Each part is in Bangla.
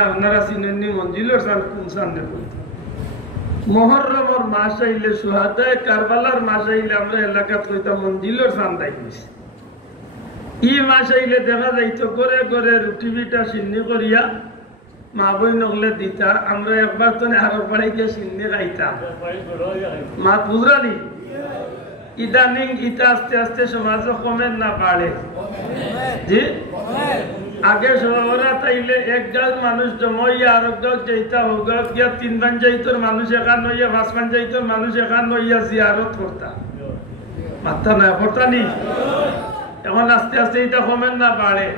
আপনারা চিনেননি মঞ্জিলের সাল কোন সামনে বলতে মুহররমের মাস আইলে সুহাদায়ে কারবালার মাস আইলে আমরা এলাকাত কইতাম মঞ্জিলের সান দাইছি। ই মাস আইলে দেখা যাইতো করে করে রুটি বিটা সিন্নি করিয়া মা বই নগলে দিতা। আমরা একবার তো আরো বাড়াইতে সিন্নি খাইতাম মা বুঝরানি। ইদানিং ইটা আস্তে আস্তে সমাজ কমে না বাড়ে জি। আগে শহরা তাইলে এক গাছ মানুষ জমাইয়া আর গাছ যাইতা হোক গিয়া 3 মান যাইতর মানুষ এখান নইয়া 5 মান যাইতর মানুষ এখান নইয়া জিয়ারত করতা মাথা না করতা নি। এখন আস্তে আস্তে এটা কমেন না বাড়ে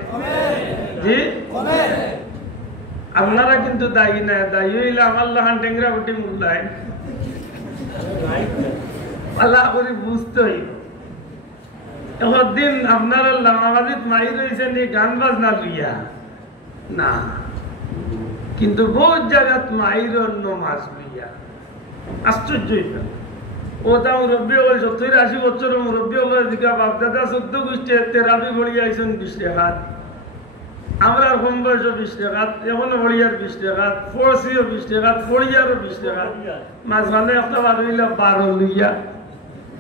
জি। আপনারা কিন্তু দায়ী না, দায়ী হইলে আমার লাহান টেংরা উঠি মূল্যায় পাল্লা করে বুঝতে হইব। দিন আপনার লামাবাজিত মাই রয়েছে নি গান বাজনা লইয়া না, কিন্তু বহুত জায়গাত মাইর নমাজ লইয়া আশ্চর্য হইল। ও তা মুরব্বী হল 70-80 বছর মুরব্বী হল এদিকে বাপদাদা 14 গোষ্ঠী তেরাবি ভরি আইসেন 20 টাকাত, আমরা কম বয়স 20 টাকাত, এখনো ভরিয়ার 20 টাকাত, ফোরসিও 20 টাকাত, ফরিয়ারও 20 টাকাত, মাঝখানে একটা বার হইলা 12 লইয়া।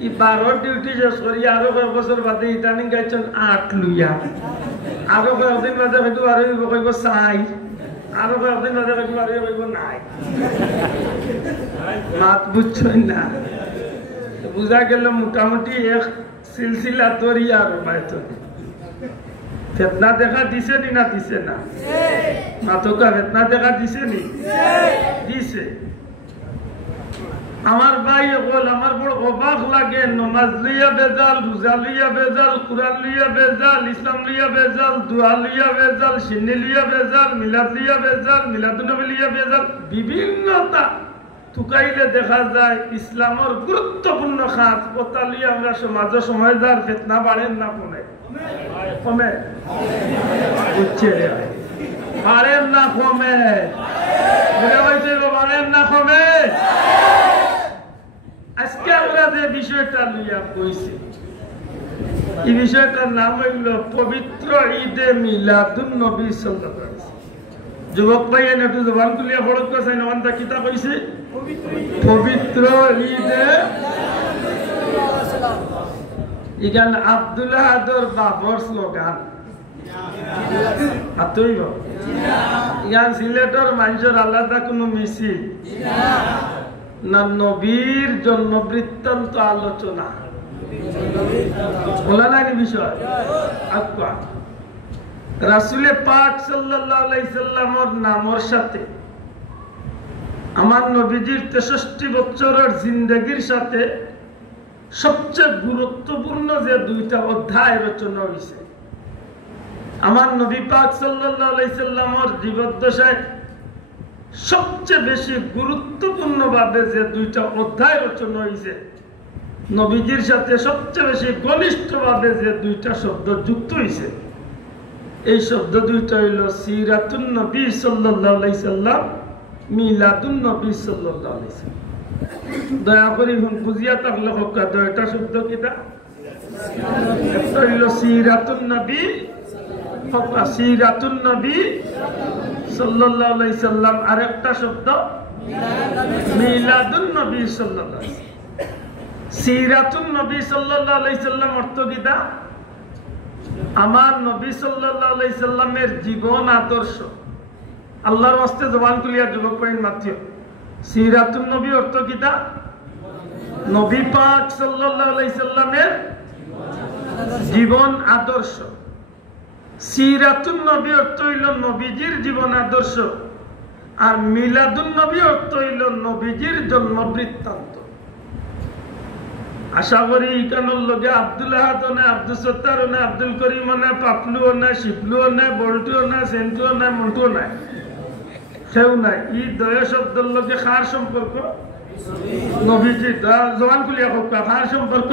ই 12 ডিউটি শেষ করি আরো কয়েক বছর বাদে ইতানি গাইছেন 8 লইয়া। আরো কয়েকদিন বাদে হয়তো আর কইব চাই, আরো কয়েকদিন বাদে হয়তো আর কইব নাই। মাত বুঝছই না, বুঝা গেল মোটামুটি এক সিলসিলা তৈরি আর হয়তো ফেতনা দেখা দিছে নি না দিছে না মাতকা ফেতনা দেখা দিছে নি দিছে। আমার ভাই বল আমার বড় অবাক লাগে, নমাজ লইয়া বেজাল, রোজা লইয়া বেজাল, কুরআন লইয়া বেজাল, ইসলাম লইয়া বেজাল, দোয়া লইয়া বেজাল, সিন্নি লইয়া বেজাল, মিলাদ লইয়া বেজাল, মিলাদুন্নবী লইয়া বেজাল, বিভিন্নতা তুকাইলে দেখা যায় ইসলামের গুরুত্বপূর্ণ খাত কথা লইয়া আমরা সমাজে সমাজদার ফিতনা বাড়েন না কমে কমে বুঝছে বাড়েন না কমে বাড়েন না কমে। আজকে আমরা যে বিষয়টা লইয়া কইছি এই বিষয়টার নাম হইল পবিত্র ঈদে মিলাদুন নবী সাল্লাল্লাহু আলাইহি ওয়াসাল্লাম। যুবক ভাই এনে একটু জবান খুলিয়া পড়ত কইছেন ওয়ানটা কিতা কইছে পবিত্র ঈদে ইগান আব্দুল্লাহ আদর বাবর স্লোগান আতইব ইগান সিলেটর মানুষের আলাদা কোনো মিছিল না, নবীর জন্ম বৃত্তান্ত আলোচনা বলা নাই বিষয়। আচ্ছা রাসূলে পাক সাল্লাল্লাহু আলাইহি সাল্লামের নামের সাথে আমার নবীজির 63 বছরের জিন্দেগির সাথে সবচেয়ে গুরুত্বপূর্ণ যে 2টা অধ্যায় রচনা হয়েছে। আমার নবী পাক সাল্লাল্লাহু আলাইহি সাল্লামের জীবদ্দশায় সবচেয়ে বেশি গুরুত্বপূর্ণ ভাবে যে 2টা অধ্যায় রচনা হয়েছে, নবীজির সাথে সবচেয়ে বেশি ঘনিষ্ঠ ভাবে যে 2টা শব্দ যুক্ত হয়েছে, এই শব্দ 2টা হইল সিরাতুন নবী সাল্লাল্লাহু আলাইহি সাল্লাম, মিলাদুন নবী সাল্লাল্লাহু আলাইহি সাল্লাম। দয়া করে হুন বুঝিয়া থাকলে হক্কা 2টা শব্দ কিটা একটা হইল সিরাতুন নবী, সিরাতুন নবী সাল্লাল্লাহু আলাইহি সাল্লাম, আরেকটা শব্দ মিলাদুন নবী সাল্লাল্লাহু আলাইহি সাল্লাম। সিরাতুন নবী সাল্লাল্লাহু আলাইহি সাল্লাম অর্থ কিটা আমার নবী সাল্লাল্লাহু আলাইহি সাল্লামের জীবন আদর্শ। আল্লাহর ওয়াস্তে জবান খুলিয়া যুবক পাইন মাতিও। সিরাতুন নবী অর্থ কিটা নবী পাক সাল্লাল্লাহু আলাইহি সাল্লামের জীবন আদর্শ। সিরাতুন নবী অর্থ হইল নবীজির জীবন আদর্শ, আর মিলাদুন নবী অর্থ হইল নবীজির জন্ম বৃত্তান্ত। আশা করি ইকানোর লগে আব্দুল্লাহ না, আব্দুল সত্তার না, আব্দুল করিম না, পাপলুও না, শিপলুও না, বল্টুও না, সেন্টুও না, মন্টুও নাই, সেও নাই। ই 2 শব্দের লগে কার সম্পর্ক নবীজি। জবান খুলিয়া হোক কার সম্পর্ক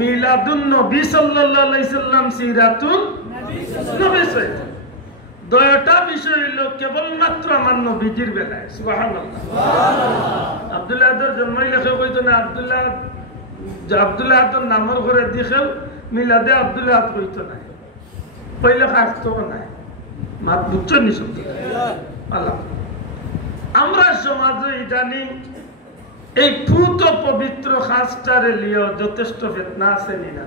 মিলাদুন নবী সাল্লাল্লাহু আলাইহি সাল্লাম, সিরাতুন নবী সাল্লাল্লাহু। 2টা বিষয় হইল কেবলমাত্র আমার নবীজির বেলায়। সুবহানাল্লাহ সুবহানাল্লাহ। আব্দুল্লাহ আদর জন্মাইলে কেউ কইতো না আব্দুল্লাহ আদর নামের ঘরে দিয়েও মিলাদে আব্দুল্লাহ কইতো না, পইলে কাটতো না। মাত বুঝছেন নি শব্দ আল্লাহ আমরা সমাজে ইদানিং এই পুত পবিত্র খাসটারে লিও যথেষ্ট ফিতনা আছে নি না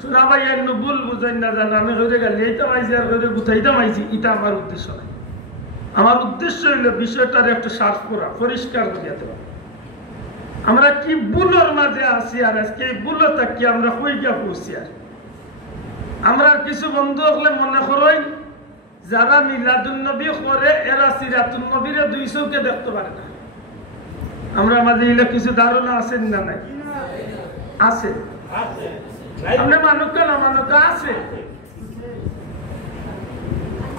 শোনা ভাই এর ভুল বুঝেন না জান আমি হইরে গেলি এইটা মাইছি আর হইরে গুথাইতাম আইছি এটা আমার উদ্দেশ্য না আমার উদ্দেশ্য হইল বিষয়টার একটা সার্চ করা পরিষ্কার করিয়া দেওয়া আমরা কি ভুলের মাঝে আছি আর আজকে এই ভুলটা কি আমরা হই গিয়া পৌঁছি আর আমরা কিছু বন্ধু হলে মনে করই যারা মিলাদুন নবী করে এরা সিরাতুন নবীরে দুই চোখে দেখতে পারে না আমরা মাঝে এগুলো কিছু ধারণা আছে না নাই আছে আপনি মানুষ না মানুষ আছে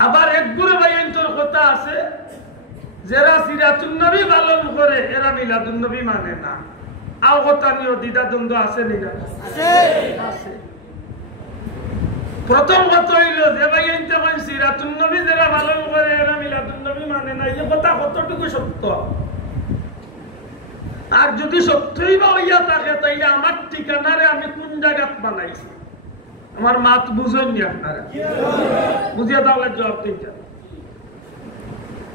আবার এক গুরু ভাইয়ের তোর কথা আছে যারা সিরাতুন নবী পালন করে এরা মিলাদুন নবী মানে না আও কথা নিয়ে দ্বিধা দ্বন্দ্ব আছে নি না আছে প্রথম কথা হইল যে ভাই তখন সিরাতুন নবী যারা পালন করে এরা মিলাদুন নবী মানে না এই কথা কতটুকু সত্য আর যদি সত্যই বা হইয়া থাকে তাইলে আমার ঠিকানারে আমি কোন জায়গাত বানাইছি আমার মাত বুঝেননি আপনারা বুঝিয়া তাহলে জবাব দিতে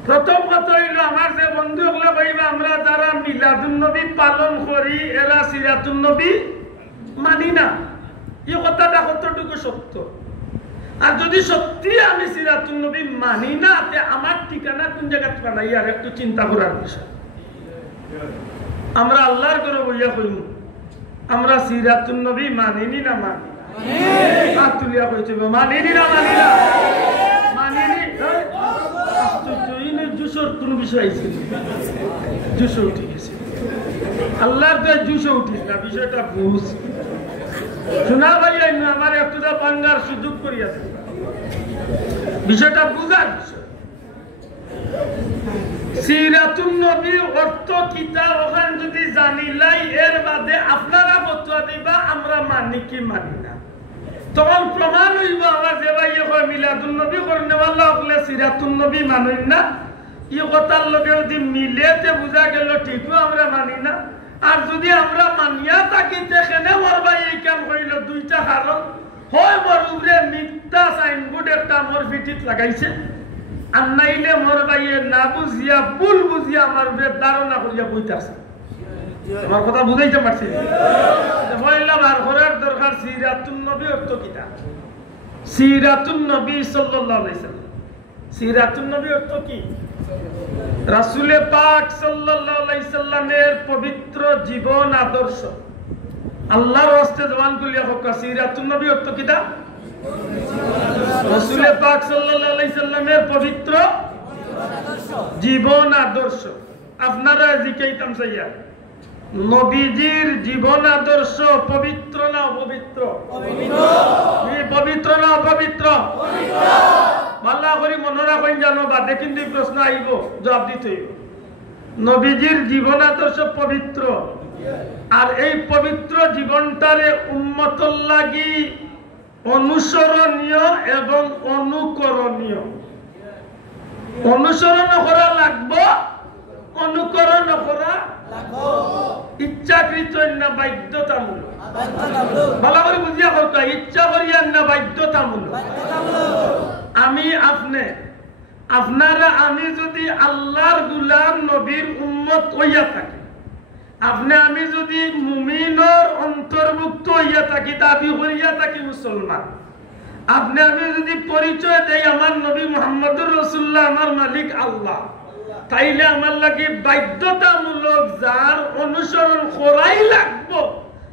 প্রথম কথা হইল আমার যে বন্ধু হলো ভাইবা আমরা যারা মিলাদুন নবী পালন করি এরা সিরাতুন নবী মানি না এই কথাটা কতটুকু সত্য আর যদি সত্যি আমি সিরাতুন নবী মানি না তে আমার ঠিকানা কোন জায়গাত বানাই আর একটু চিন্তা করার বিষয় আমরা আল্লাহর করে বইয়া কইম আমরা সিরাতুন নবী মানিনি না মানি হাত তুলিয়া কইছে মানিনি না মানি না মানিনি জুসর কোন বিষয় আইছিল জুসো উঠে গেছে আল্লাহর তো জুসো উঠিস না বিষয়টা বুঝ শোনা ভাই আমার একটুটা বাঙ্গার সুযোগ করিয়াছে বিষয়টা বুঝার বিষয় সিরাতুন নবী অর্থ কিতা ওখান যদি জানিলাই এর বাদে আপনারা ফতোয়া দিবা আমরা মানি কি মানি না তখন প্রমাণ হইব আমার যে ভাই মিলাদুন নবী করনেওয়ালা হলে সিরাতুন নবী মানেন না এই কথার লগে যদি মিলেতে বোঝা গেল ঠিকও আমরা মানি না আর যদি আমরা মানিয়া থাকি সেখানে মোর ভাই এই কাম করিল দুইটা কারণ হয় মোর উপরে মিথ্যা সাইনবোর্ড একটা মোর পিঠিত লাগাইছে আর নাইলে মোর ভাইয়ে না বুঝিয়া ভুল বুঝিয়া আমার উপরে ধারণা করিয়া বইতাছে আমার কথা বুঝাইতে পারছি মহিলা বার করার দরকার সিরাতুন নবী অর্থ কিটা সিরাতুন নবী সাল্লাল্লাহু আলাইহি সাল্লাম সিরাতুন নবী অর্থ কি রাসূল পাক সাল্লাল্লাহু আলাইহি সাল্লামের পবিত্র জীবন আদর্শ আল্লাহর ওয়াস্তে জবান খুলিয়া হোক সিরাতুন নবী অর্থ কিটা রাসূল পাক সাল্লাল্লাহু আলাইহি সাল্লামের পবিত্র জীবন আদর্শ আপনারা জিকাইতাম চাইয়া নবীজির জীবন আদর্শ পবিত্র না অপবিত্র পবিত্র না অপবিত্র ভালো করে মনে রাখেন জানো বাদে কিন্তু প্রশ্ন আইব জবাব দিতে হইব নবীজির জীবন আদর্শ পবিত্র আর এই পবিত্র জীবনটারে উম্মতর লাগি অনুসরণীয় এবং অনুকরণীয় অনুসরণ করা লাগবে অনুকরণ করা ইচ্ছাকৃত না বাধ্যতামূলক ভালো করে বুঝিয়া করতে ইচ্ছা করিয়া না বাধ্যতামূলক আমি আপনারা আমি যদি আল্লাহর গোলাম নবীর উম্মত হইয়া থাকি আমি যদি মুমিনের অন্তর্ভুক্ত হইয়া থাকি দাবি করিয়া থাকি মুসলমান আমি যদি পরিচয় দেই আমার নবী মুহাম্মদুর রাসূলুল্লাহ আমার মালিক আল্লাহ তাইলে আমার লাগে বাধ্যতামূলক যার অনুসরণ করাই লাগবো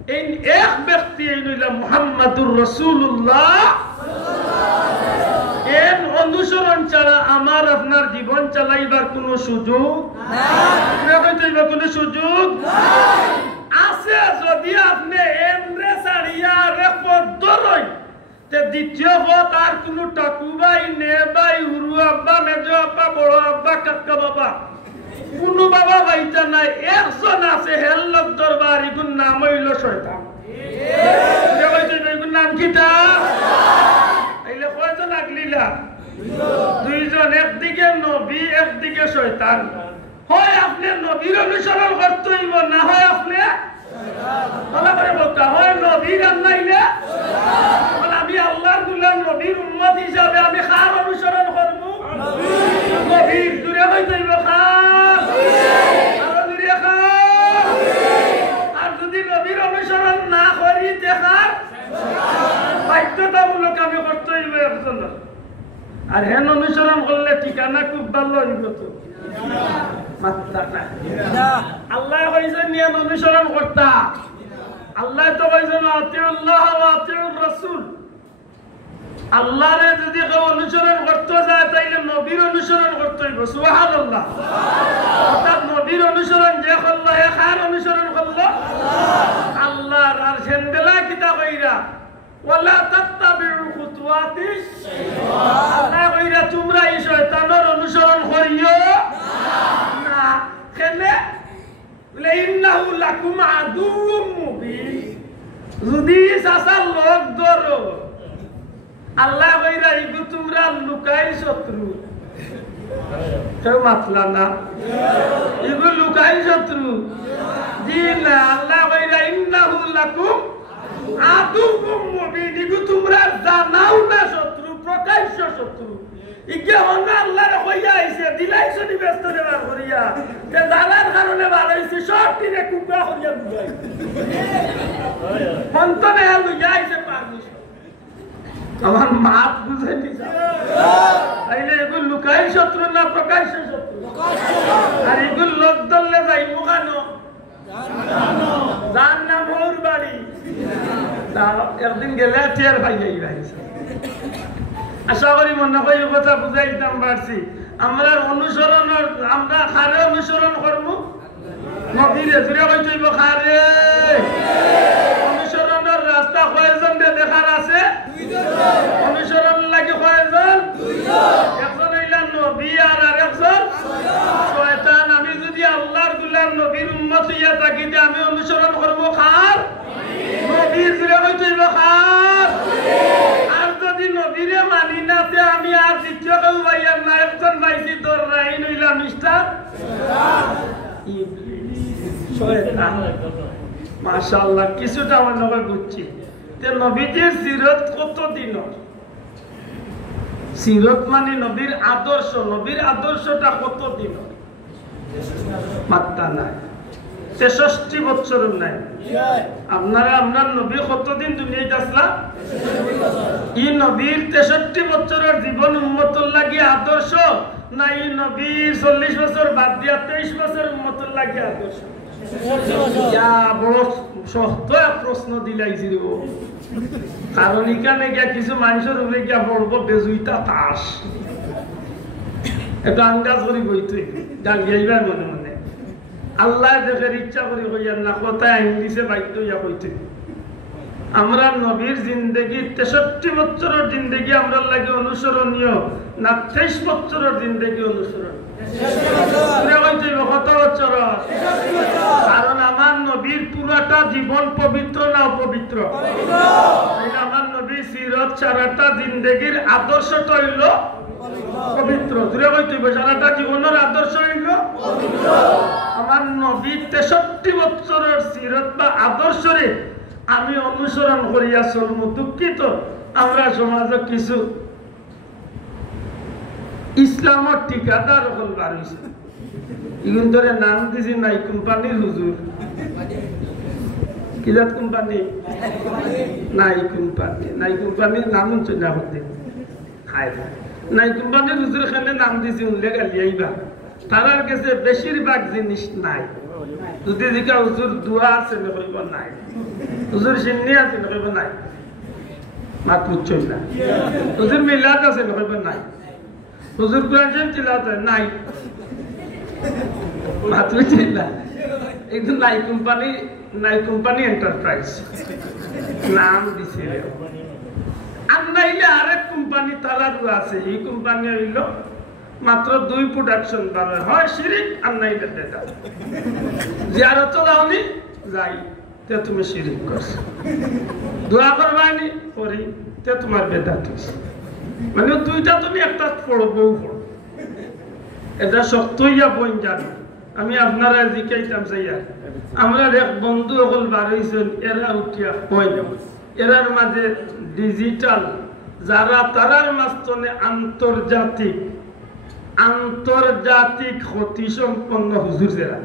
এই এক ব্যক্তি এই হইল মুহাম্মদুর রাসূলুল্লাহ এর অনুসরণ ছাড়া আমার আপনার জীবন চালাইবার কোনো সুযোগ নাই কোনো সুযোগ আছে যদি আপনি এমরে ছাড়িয়া রেকর্ড ধরই তে দ্বিতীয় পথ আর কোনো টাকুবাই নেবাই হুরু আব্বা মেজ আব্বা বড় আব্বা কাকা বাবা কোনো বাবা ভাইটা নাই একজন আছে হেল্লক দরবার এগুন নাম হইল শয়তান এগুন নাম কিটা আইলে কয়জন আগলিলা দুইজন একদিকে নবী একদিকে শয়তান হয় আপনি নবীর অনুসরণ করতে হইব না হয় আপনি বলা করে বলতা হয় নবীর আল্লাহইলে আমি আল্লাহর গুলাম নবীর উম্মত হিসাবে আমি কার অনুসরণ করব নবীর দূরে হই যাইব কার আর দূরে কার আর যদি নবীর অনুসরণ না করি দেখার বাধ্যতামূলক আমি করতে হইব একজন আর হেন অনুসরণ করলে ঠিকানা খুব ভালো হইব তো আল্লাহ কইছেন নিয়ম অনুসরণ করতা আল্লাহ তো কইছেন আতিউল্লাহ ওয়া আতিউর রাসূল আল্লাহরে যদি কেউ অনুসরণ করতে যায় তাইলে নবীর অনুসরণ করতে হইব সুবহানাল্লাহ অর্থাৎ নবীর অনুসরণ যে করলো হে কার অনুসরণ করলো আল্লাহর আর সেনবেলা কিতা কইরা ওয়ালা তাত্তাবিউ খুতুওয়াতিশ শাইতান আল্লাহ কইরা তোমরা এই শয়তানের অনুসরণ করিও না কেনে বলে ইন্নাহু লাকুম আদুউম মুবিন যদি সাসা লোক ধরো আল্লাহ কইরা ইগু তোমরা লুকাই শত্রু কেউ মাতলা না ইগু লুকাই শত্রু জি না আল্লাহ কইরা ইন্নাহু লাকুম আদুউম মুবিন ইগু তোমরা জানাও না শত্রু প্রকাশ্য শত্রু ইকে হনা আল্লাহর কইয়া আইছে দিলাইছো নি ব্যস্ত দেবার করিয়া তে জানার কারণে বাড়াইছে সব দিনে কুকা করিয়া বুঝাই মন্তনে লইয়া আইছে পারমিশন আমার মাপ বুঝাইনি তাইলে এগুলো লুকাই শত্রু না প্রকাশ্য শত্রু আর এগুলো লোক দললে যাই মুখানো যার নাম ওর বাড়ি একদিন গেলে টের ভাই যাইছে আশা করি মনে হয় এই কথা বুঝাইতাম পারছি আমরা অনুসরণ আমরা খারে অনুসরণ করবো নবীরে জুড়ে কইতেইব খারে অনুসরণের রাস্তা কয়জন দেখার আছে অনুসরণ লাগি কয়জন একজন হইলেন নবী আর আরেকজন শয়তান আমি যদি আল্লাহর গোলাম নবীর উম্মত হইয়া থাকি আমি অনুসরণ করব কার নবীর জুড়ে কইতেইব কার আর যদি নবীরে মানি না তে আমি আর দ্বিতীয় কেউ ভাইয়ার না একজন ভাইছি তোর নাই নইলাম মিস্টার শয়তান মাশাআল্লাহ কিছুটা আমার নবী বুঝছি তে নবীজির সিরত কত দিন সিরত মানে নবীর আদর্শটা কত দিন মাত্রা নাই 63 বছর নাই আপনারা আপনার নবী কতদিন দুনিয়াতে আসলা এই নবীর 63 বছরের জীবন উম্মতের লাগি আদর্শ না এই নবীর 40 বছর বাদ দিয়া 23 বছর উম্মতের লাগি আদর্শ বড় শক্ত প্রশ্ন দিলাইছি রে কারণ এখানে গিয়া কিছু মানুষের উপরে গিয়া পড়বো বেজুইতা তাস এটা আন্দাজ করি বইতে গাল গাইবার মনে মনে আল্লাহ দেখে ইচ্ছা করি কইয়ার না কোথায় ইংলিশে বাধ্য হইয়া কইতে আমরা নবীর জিন্দেগি 63 বছরের জিন্দেগি আমরা লাগে অনুসরণীয় না 23 বছরের জিন্দেগি অনুসরণ কত বছর কারণ আমার নবীর পুরাটা জীবন পবিত্র না অপবিত্র আমার নবী সিরত সারাটা জিন্দেগির আদর্শটা হইল পবিত্র দূরে কইতে সারাটা জীবনের আদর্শ হইল আমার নবী 63 বছরের সিরত বা আদর্শরে আমি অনুসরণ করিয়া চলব দুঃখিত আমরা সমাজে কিছু ইসলামর ঠিকাদার হল বাড়িছে ইগুন ধরে নাম দিছি নাই কোম্পানির হুজুর কিজাত কোম্পানি নাই কোম্পানির নাম উঠছে না হতে নাই কোম্পানির হুজুর খানে নাম দিছি উল্লেখ আলিয়াইবা তারার কাছে বেশিরভাগ জিনিস নাই যদি জিকা হুজুর দোয়া আছে না কইব নাই হুজুর সিন্নি আছে না কইব নাই মাত বুঝছই না হুজুর মিলাদ আছে না কইব নাই হুজুর কোরআন শরীফ তিলাওয়াত নাই মাত বুঝছই না একদম নাই কোম্পানি এন্টারপ্রাইজ নাম দিছে আর নাইলে আরেক কোম্পানি তারারও আছে এই কোম্পানি হইল মাত্র 2 প্রোডাকশন বাড়ে হয় শিরিক আর নাইলে দেখা জিয়ারত দাওনি যাই তে তুমি শিরিক করছো দোয়া করবানি করি তে তোমার বেদাত হইছে মানে দুইটা তুমি একটা পড়বো এটা শক্ত হইয়া বইন জানো আমি আপনারা জিজ্ঞাইতাম চাইয়া আমরা এক বন্ধু সকল বার হয়েছেন এরা উঠিয়া কই এরার মাঝে ডিজিটাল যারা তারার মাঝখানে আন্তর্জাতিক ক্ষতি সম্পন্ন হুজুর যারা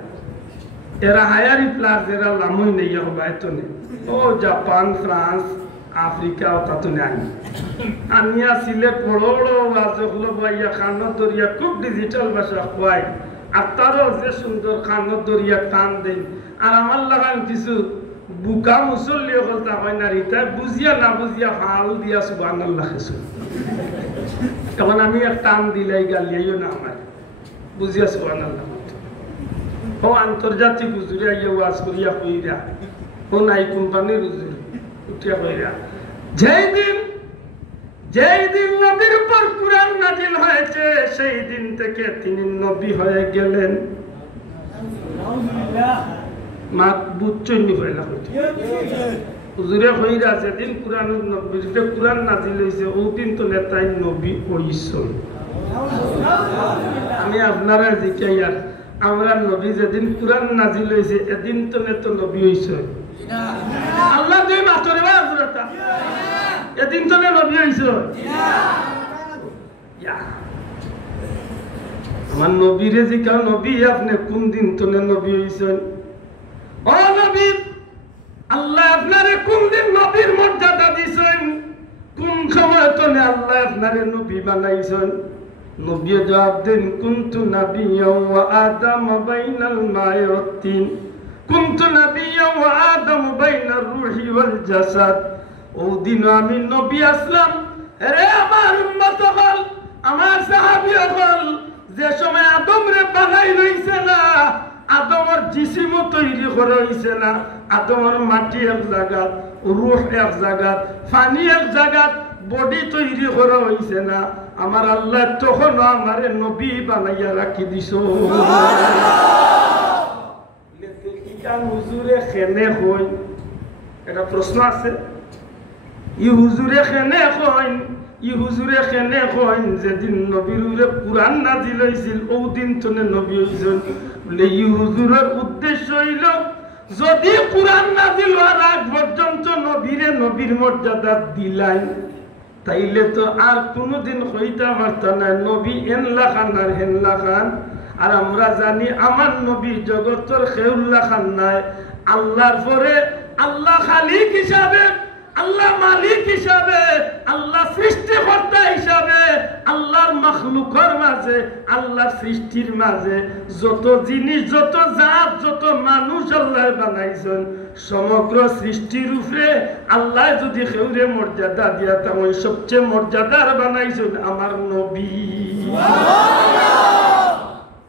এরা হায়ারি প্লাস এরা লামই নেই হবায়তনে ও জাপান ফ্রান্স আফ্রিকা ও তাতনে আনিয়া সিলেট বড় বড় রাজগুলো বাইয়া খানো দরিয়া খুব ডিজিটাল ভাষা খুয়াই আর তারও যে সুন্দর খানো দরিয়া টান দেন আর আমার লাগান কিছু বুকা মুসল্লি বলতে হয় না রিতা বুঝিয়া না বুঝিয়া ফাল দিয়া সুবহানাল্লাহ কিছু তখন আমি এক টান দিলাই গালিয়াইও না আমার বুঝিয়া সুবহানাল্লাহ ও আন্তর্জাতিক হুজুরে আইয়া ওয়াজ করিয়া কইরা ও নাই কোম্পানির হুজুর উঠিয়া কইরা যেই দিন নবীর উপর কুরআন নাযিল হয়েছে সেই দিন থেকে তিনি নবী হয়ে গেলেন মাকবুত চন্নি হইলা হুজুরে কইরা যেদিন কুরআন নাযিল হইছে ওই দিন তো নেতাই নবী হইছে আমি আপনারা জিজ্ঞাসা আমরা নবী যেদিন কুরআন নাযিল হইছে এদিন তো নবী হইছে আল্লাহ দেই মাতরে বা হযরতা এদিন তো নবী হইছে আমার নবীরে জিজ্ঞা নবী আপনি কোন দিন তো নবী হইছেন ও নবী আল্লাহ আপনারে কোন দিন নবীর মর্যাদা দিছেন কোন সময় তো আল্লাহ আপনারে নবী বানাইছেন নবী জবাব দেন কুনতু নাবিয়্যাও ওয়া আদম বাইনাল মা'i ওয়াত তিন কুনতু নাবিয়্যাও ওয়া আদম বাইনার রূহি ওয়াল জাসাদ ও দিন আমি নবী আসলাম আরে আমার উম্মত হল আমার সাহাবী হল যে সময় আদম রে বানাই লইছে না আদমের জিসিম তৈরি করা হইছে না আদমের মাটি এক জায়গাত রূহ এক জায়গাত পানি এক জায়গাত বডি তৈরি করা হইছে না আমার আল্লাহ তখন আমারে নবী বানাইয়া রাখি দিছো হুজুরে খেনে হই এটা প্রশ্ন আছে হুজুরে খেনে হইন হুজুরে খেনে হইন যেদিন নবীর কুরআন নাযিল হইছিল ওই দিন তো নবী হইছেন বলে হুজুরের উদ্দেশ্য হইল যদি কুরআন নাযিল হওয়ার আগ পর্যন্ত নবীর মর্যাদা দিলাই তাইলে তো আর কোনদিন হইতে পারত না নবী এনলা খান আর হেনলা খান আর আমরা জানি আমার নবী জগতের খেউল্লা খান নাই আল্লাহর পরে আল্লাহ খালিক হিসাবে আল্লাহ মালিক হিসাবে আল্লাহ সৃষ্টিকর্তা হিসাবে আল্লাহর মাখলুকের মাঝে আল্লাহর সৃষ্টির মাঝে যত জিনিস যত জাত যত মানুষ আল্লাহ বানাইছেন সমগ্র সৃষ্টির উপরে আল্লাহ যদি খেউরে মর্যাদা দিয়া তাই সবচেয়ে মর্যাদার বানাইছেন আমার নবী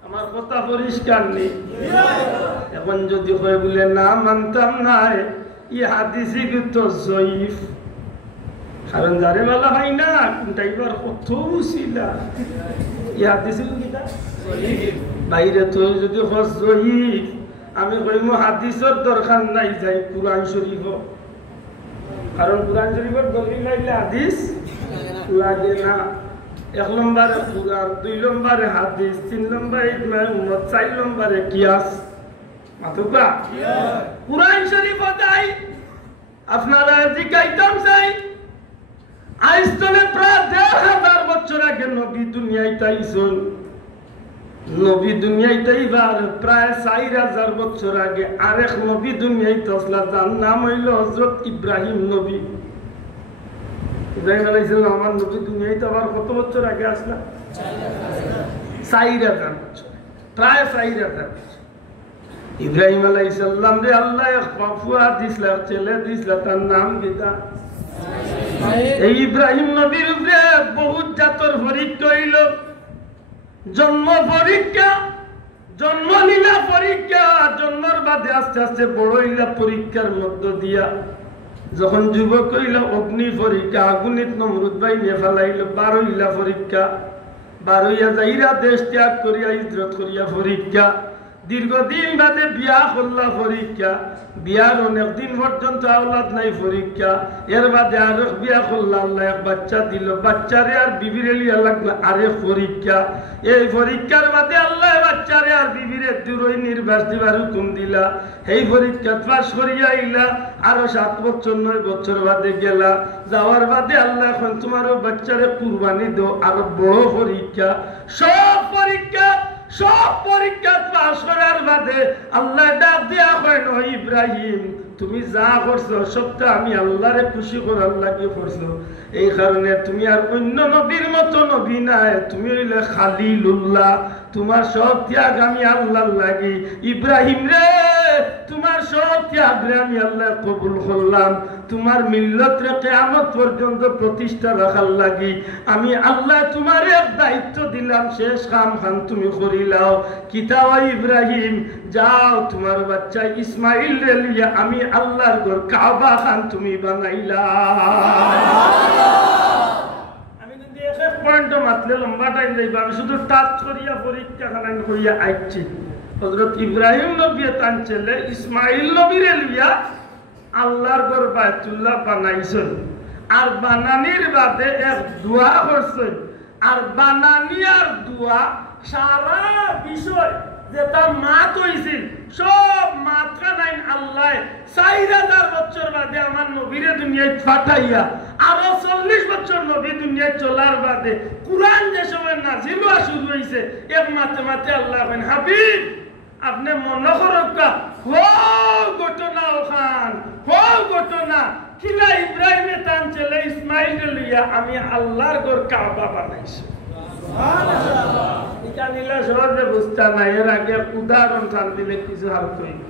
আমার কথা পরিষ্কার নেই এখন যদি হয় বলে না মানতাম নাই ই হাদিসি তো জয়ীফ কারণ যারে বলা হয় না কোনটা এবার কত ছিলা ই হাদিসি বাইরে তো যদি জয়ীফ আমি কইম হাদিসের দরকার নাই যাই কুরআন শরীফ কারণ কুরআন শরীফের দলিল নাইলে হাদিস লাগে না এক নম্বরে কুরআন দুই নম্বরে হাদিস তিন নম্বরে ইজমা উম্মত চার নম্বরে কিয়াস মাতুবা কুরআন শরীফ তাই আপনারা জিজ্ঞাইতাম চাই আইস্তনে প্রায় ১,৫০০ বছর আগে নবী দুনিয়ায় তাইছেন নবী দুনিয়ায় তাইবার প্রায় ৪,০০০ বছর আগে আরেক নবী দুনিয়ায় তসলা যার নাম হইল হযরত ইব্রাহিম নবী ইব্রাহিম আলাইহিস সালাম আমার নবী দুনিয়ায় তো আবার কত বছর আগে আসলা ৪,০০০ বছর প্রায় ৪,০০০ ইব্রাহিম আলাইহিস সালাম রে আল্লাহ এক বাফুয়া দিছলা ছেলে দিছলা তার নাম গীতা এই ইব্রাহিম নবীর উপরে বহুত জাতর পরীক্ষা হইল জন্ম পরীক্ষা জন্মলীলা পরীক্ষা জন্মের বাদে আস্তে আস্তে বড় হইলা পরীক্ষার মধ্য দিয়া যখন যুবক হইল অগ্নি পরীক্ষা আগুনিত নমরুদ ভাই নিয়ে ফেলাইল ১২ হইলা পরীক্ষা ১২ হইয়া যাইরা দেশ ত্যাগ করিয়া হিজরত করিয়া পরীক্ষা দীর্ঘদিন বাদে বিয়া করলা পরীক্ষা, বিয়ার অনেকদিন পর্যন্ত আওলাদ নাই পরীক্ষা, এর বাদে আরো বিয়া করলা, আল্লাহ এক বাচ্চা দিল, বাচ্চারে আর বিবিরে লিয়া লাগলো আরেক পরীক্ষা, এই পরীক্ষার বাদে আল্লাহ বাচ্চারে আর বিবিরে দূরই নির্বাস দিবার হুকুম দিলা, এই পরীক্ষা পাস করিয়া আইলা, আরো 7 বছর 9 বছর বাদে গেলা, যাওয়ার বাদে আল্লাহ এখন তোমারও বাচ্চারে কুরবানি দো, আরো বড় পরীক্ষা, সব পরীক্ষা পাস করার বাদে আল্লাহ ডাক দিয়া কয় নয় ইব্রাহিম তুমি যা করছো সবটা আমি আল্লাহরে খুশি করার লাগে করছো, এই কারণে তুমি আর অন্য নবীর মতো নবী নাই, তুমি হইলে খালিলুল্লাহ, তোমার সব ত্যাগ আমি আল্লাহর লাগি। ইব্রাহিম রে তোমার সব ত্যাগ রে আমি আল্লাহ কবুল করলাম, তোমার মিল্লত রে কিয়ামত পর্যন্ত প্রতিষ্ঠা রাখার লাগি আমি আল্লাহ তোমার এক দায়িত্ব দিলাম, শেষ কাম খান তুমি করিলাও। কিতাও ইব্রাহিম যাও তোমার বাচ্চা ইসমাইল রে লিয়া আমি আল্লাহর ঘর কাবা খান তুমি বানাইলা। আমি যদি এক পয়েন্ট মাতলে লম্বা টাইম যাইবা, আমি শুধু টাচ করিয়া পরীক্ষা খানান করিয়া আইছি। হযরত ইব্রাহিম নবী তার ছেলে ইসমাইল নবীরে লিয়া আল্লাহর ঘর বাইতুল্লাহ বানাইছেন, আর বানানির বাদে এক দোয়া করছেন, আর বানানি আর দোয়া সারা বিষয় যেটা মাত হয়েছিল সব মাত্রা নাই আল্লাহ 4000 বছর বাদে আমার নবীরে দুনিয়ায় পাঠাইয়া আরো 40 বছর নবী দুনিয়ায় চলার বাদে কুরআন যে সময় নাজিল হওয়া শুরু হয়েছে এক মাতে মাতে আল্লাহ বলেন হাবিব আপনি মনে করকা ঘটনা ওখান ঘটনা কিলা ইব্রাহিমে তান ছেলে ইসমাইল লইয়া আমি আল্লাহর ঘর কাবা বানাইছি। এটা নিলে সহজে বুঝতে নাই, এর আগে উদাহরণ টান দিলে কিছু হাল তৈরি